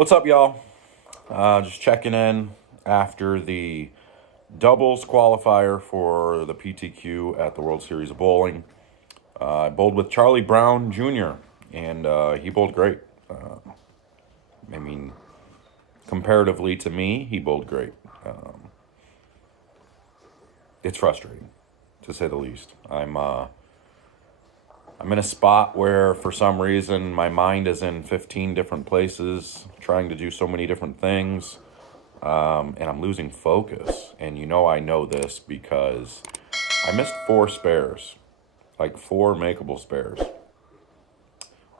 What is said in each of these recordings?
What's up, y'all? Just checking in after the doubles qualifier for the PTQ at the World Series of Bowling. I bowled with Charlie Brown Jr., and he bowled great. I mean, comparatively to me, he bowled great. It's frustrating, to say the least. I'm in a spot where, for some reason, my mind is in 15 different places, trying to do so many different things. And I'm losing focus. And I know this because I missed 4 spares, like 4 makeable spares.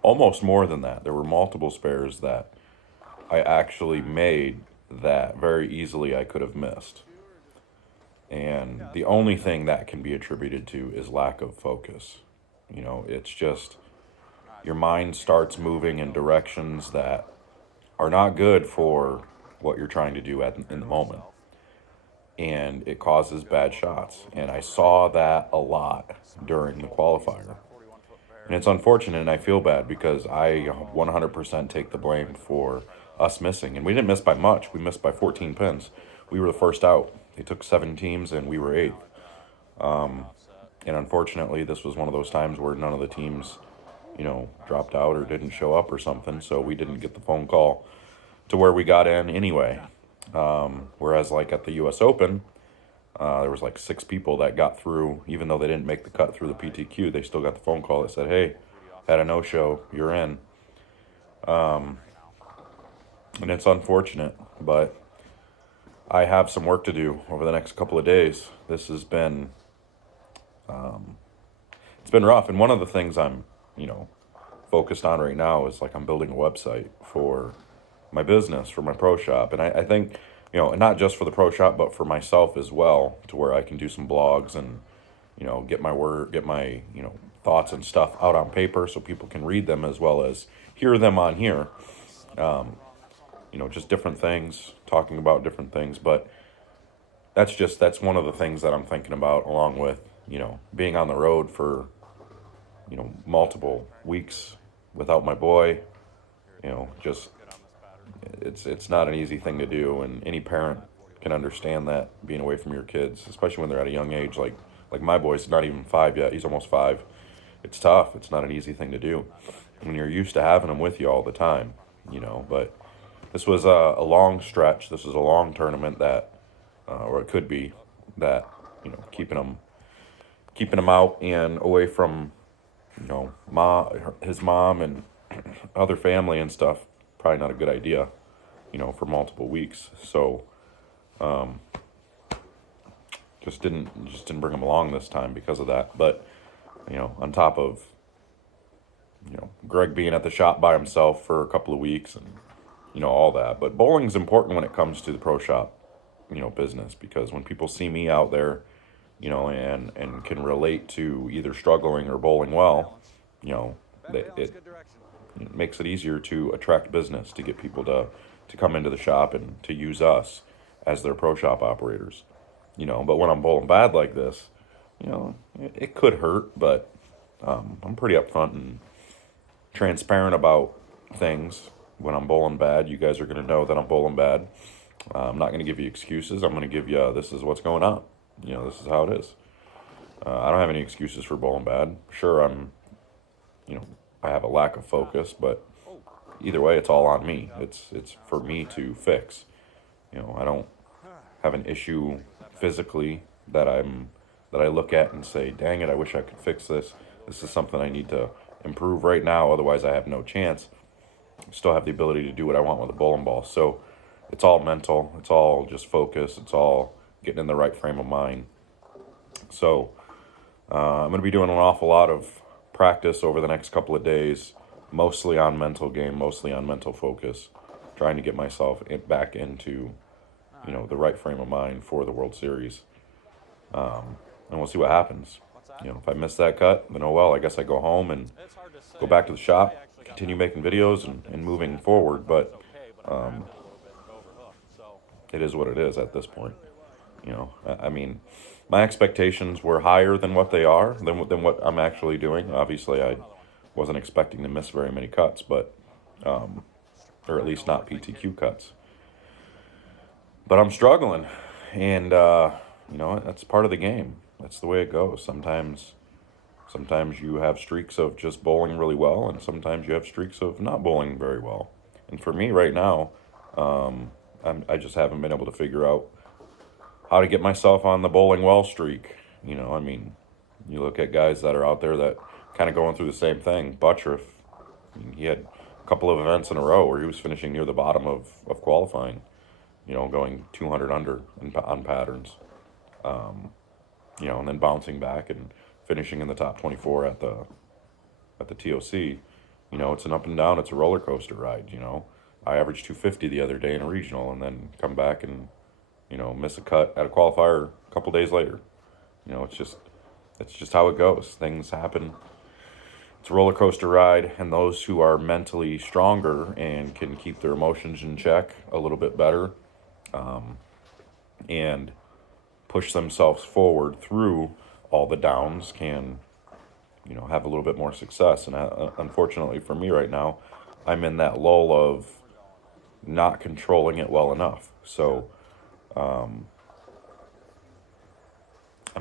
Almost more than that. There were multiple spares that I actually made that very easily I could have missed. And the only thing that can be attributed to is lack of focus. It's just your mind starts moving in directions that are not good for what you're trying to do in the moment. And it causes bad shots. And I saw that a lot during the qualifier. And it's unfortunate, and I feel bad because I 100% take the blame for us missing. And we didn't miss by much. We missed by 14 pins. We were the first out. They took 7 teams, and we were 8th. And unfortunately, this was one of those times where none of the teams, dropped out or didn't show up or something. So we didn't get the phone call to where we got in anyway. Whereas like at the U.S. Open, there was like 6 people that got through, even though they didn't make the cut through the PTQ, they still got the phone call that said, hey, had a no-show, you're in. And it's unfortunate, but I have some work to do over the next couple of days. This has been, it's been rough. And one of the things I'm, focused on right now is like I'm building a website for my business, for my pro shop. And I think, not just for the pro shop, but for myself as well, to where I can do some blogs and, get my thoughts and stuff out on paper so people can read them as well as hear them on here. Just different things, talking about different things. But that's one of the things that I'm thinking about, along with, being on the road for, multiple weeks without my boy. Just it's not an easy thing to do, and any parent can understand that, being away from your kids, especially when they're at a young age. Like my boy's not even 5 yet; he's almost 5. It's tough. It's not an easy thing to do when you're used to having them with you all the time. But this was a long stretch. This was a long tournament that, or it could be that, keeping them out and away from, his mom and other family and stuff, probably not a good idea, for multiple weeks. So, just didn't bring him along this time because of that. But, on top of, Greg being at the shop by himself for a couple of weeks and, all that. But bowling's important when it comes to the pro shop, business, because when people see me out there, and can relate to either struggling or bowling well, it makes it easier to attract business, to get people to come into the shop and to use us as their pro shop operators. But when I'm bowling bad like this, it could hurt, but I'm pretty upfront and transparent about things. When I'm bowling bad, you guys are going to know that I'm bowling bad. I'm not going to give you excuses. I'm going to give you, this is what's going on. This is how it is. I don't have any excuses for bowling bad. Sure, I have a lack of focus, but either way, it's all on me. It's for me to fix. I don't have an issue physically that I look at and say, dang it, I wish I could fix this. This is something I need to improve right now. Otherwise, I have no chance. I still have the ability to do what I want with a bowling ball. So it's all mental. It's all just focus. It's all getting in the right frame of mind. So I'm going to be doing an awful lot of practice over the next couple of days, mostly on mental game, mostly on mental focus, trying to get myself back into, the right frame of mind for the World Series. And we'll see what happens. If I miss that cut, then oh well, I guess I go home and go back to the shop, continue making videos and moving forward. But it is what it is at this point. I mean, my expectations were higher than what they are, than what I'm actually doing. Obviously, I wasn't expecting to miss very many cuts, but or at least not PTQ cuts. But I'm struggling, and you know, that's part of the game. That's the way it goes. Sometimes you have streaks of just bowling really well, and sometimes you have streaks of not bowling very well. And for me right now, I just haven't been able to figure out how to get myself on the bowling well streak. You know, I mean, you look at guys that are out there that kind of going through the same thing. Buttriff, I mean, he had a couple of events in a row where he was finishing near the bottom of qualifying, you know, going 200 under on patterns, you know, and then bouncing back and finishing in the top 24 at the TOC. You know, it's an up and down, it's a roller coaster ride, you know. I averaged 250 the other day in a regional and then come back and, you know, miss a cut at a qualifier a couple days later. You know, it's just how it goes. Things happen. It's a roller coaster ride, and those who are mentally stronger and can keep their emotions in check a little bit better, and push themselves forward through all the downs can, you know, have a little bit more success. And unfortunately for me right now, I'm in that lull of not controlling it well enough. So I'm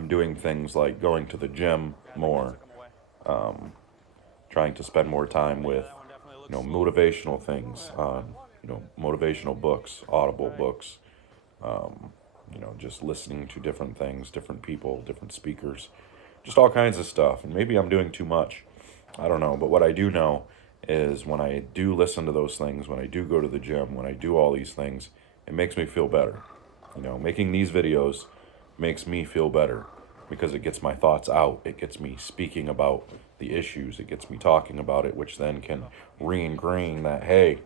doing things like going to the gym more, trying to spend more time with, you know, motivational things on, you know, motivational books, audible books, you know, just listening to different things, different people, different speakers, just all kinds of stuff. And maybe I'm doing too much. I don't know. But what I do know is when I do listen to those things, when I do go to the gym, when I do all these things, it makes me feel better. You know, making these videos makes me feel better because it gets my thoughts out. It gets me speaking about the issues. It gets me talking about it, which then can re-ingrain that, hey,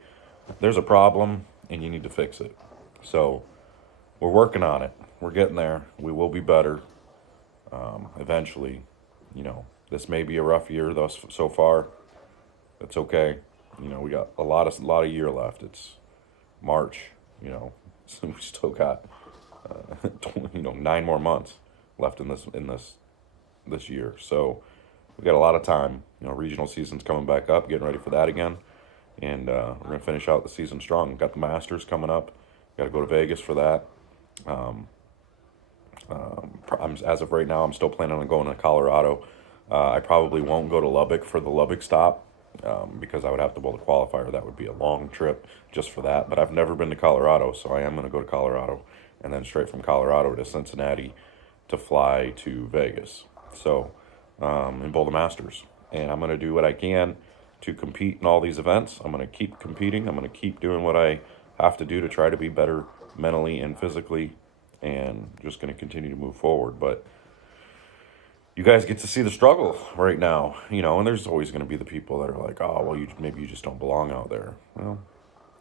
there's a problem and you need to fix it. So we're working on it. We're getting there. We will be better eventually. You know, this may be a rough year so far. That's okay. You know, we got a lot of year left. It's March, you know, so we still got 9 more months left in this year. So we got a lot of time. You know, regional season's coming back up, getting ready for that again, and we're gonna finish out the season strong. Got the Masters coming up. Got to go to Vegas for that. As of right now, I'm still planning on going to Colorado. I probably won't go to Lubbock for the Lubbock stop because I would have to bowl the qualifier. That would be a long trip just for that. But I've never been to Colorado, so I am going to go to Colorado and then straight from Colorado to Cincinnati to fly to Vegas. So, and bowl the Masters. And I'm going to do what I can to compete in all these events. I'm going to keep competing. I'm going to keep doing what I have to do to try to be better mentally and physically, and just going to continue to move forward. But you guys get to see the struggle right now, you know, and there's always going to be the people that are like, oh, well, maybe you just don't belong out there. Well,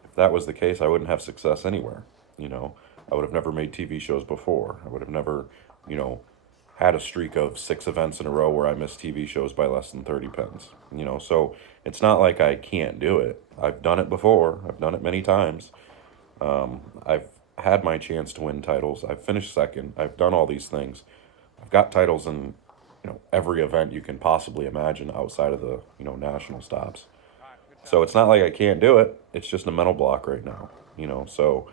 if that was the case, I wouldn't have success anywhere. You know, I would have never made TV shows before. I would have never, you know, had a streak of 6 events in a row where I missed TV shows by less than 30 pins, you know. So it's not like I can't do it. I've done it before. I've done it many times. I've had my chance to win titles. I've finished second. I've done all these things. I've got titles in, you know, every event you can possibly imagine outside of the, you know, national stops. So it's not like I can't do it. It's just a mental block right now, you know. So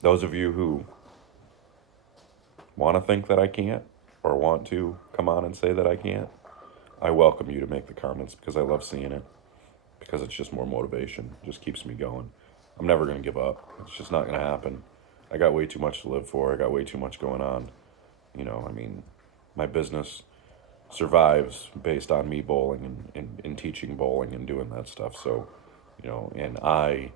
those of you who want to think that I can't or want to come on and say that I can't, I welcome you to make the comments because I love seeing it, because it's just more motivation. It just keeps me going. I'm never going to give up. It's just not going to happen. I got way too much to live for. I got way too much going on. You know, I mean, my business survives based on me bowling and teaching bowling and doing that stuff. So, you know, and I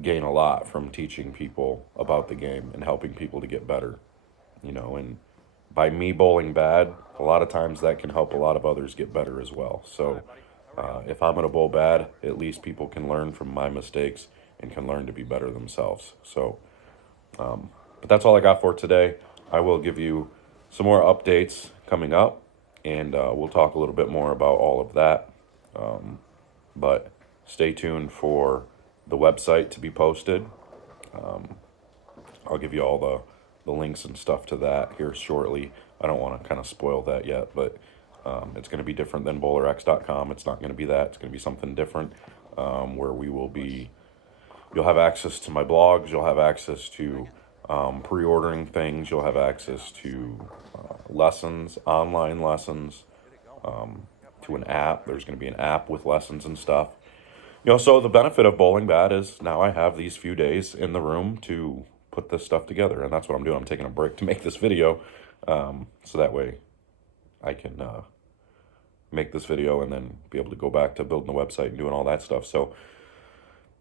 gain a lot from teaching people about the game and helping people to get better, you know, and by me bowling bad, a lot of times that can help a lot of others get better as well. So if I'm going to bowl bad, at least people can learn from my mistakes and can learn to be better themselves. So, but that's all I got for today. I will give you some more updates coming up, and we'll talk a little bit more about all of that. But stay tuned for the website to be posted. I'll give you all the links and stuff to that here shortly. I don't want to kind of spoil that yet, but It's going to be different than bowlerx.com. It's not going to be that. It's going to be something different, where you'll have access to my blogs. You'll have access to pre-ordering things. You'll have access to lessons, online lessons, to an app. There's going to be an app with lessons and stuff. So the benefit of Bowling Bad is now I have these few days in the room to put this stuff together, and that's what I'm doing. I'm taking a break to make this video, so that way I can make this video and then be able to go back to building the website and doing all that stuff. So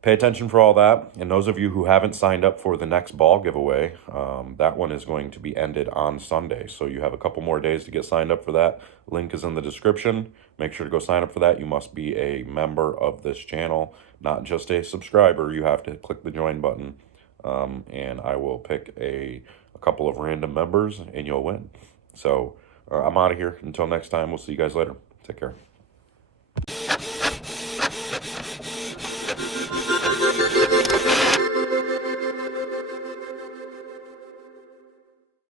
pay attention for all that. And those of you who haven't signed up for the next ball giveaway, that one is going to be ended on Sunday. So you have a couple more days to get signed up for that. Link is in the description. Make sure to go sign up for that. You must be a member of this channel, not just a subscriber. You have to click the join button, and I will pick a couple of random members and you'll win. So I'm out of here. Until next time, we'll see you guys later. Take care.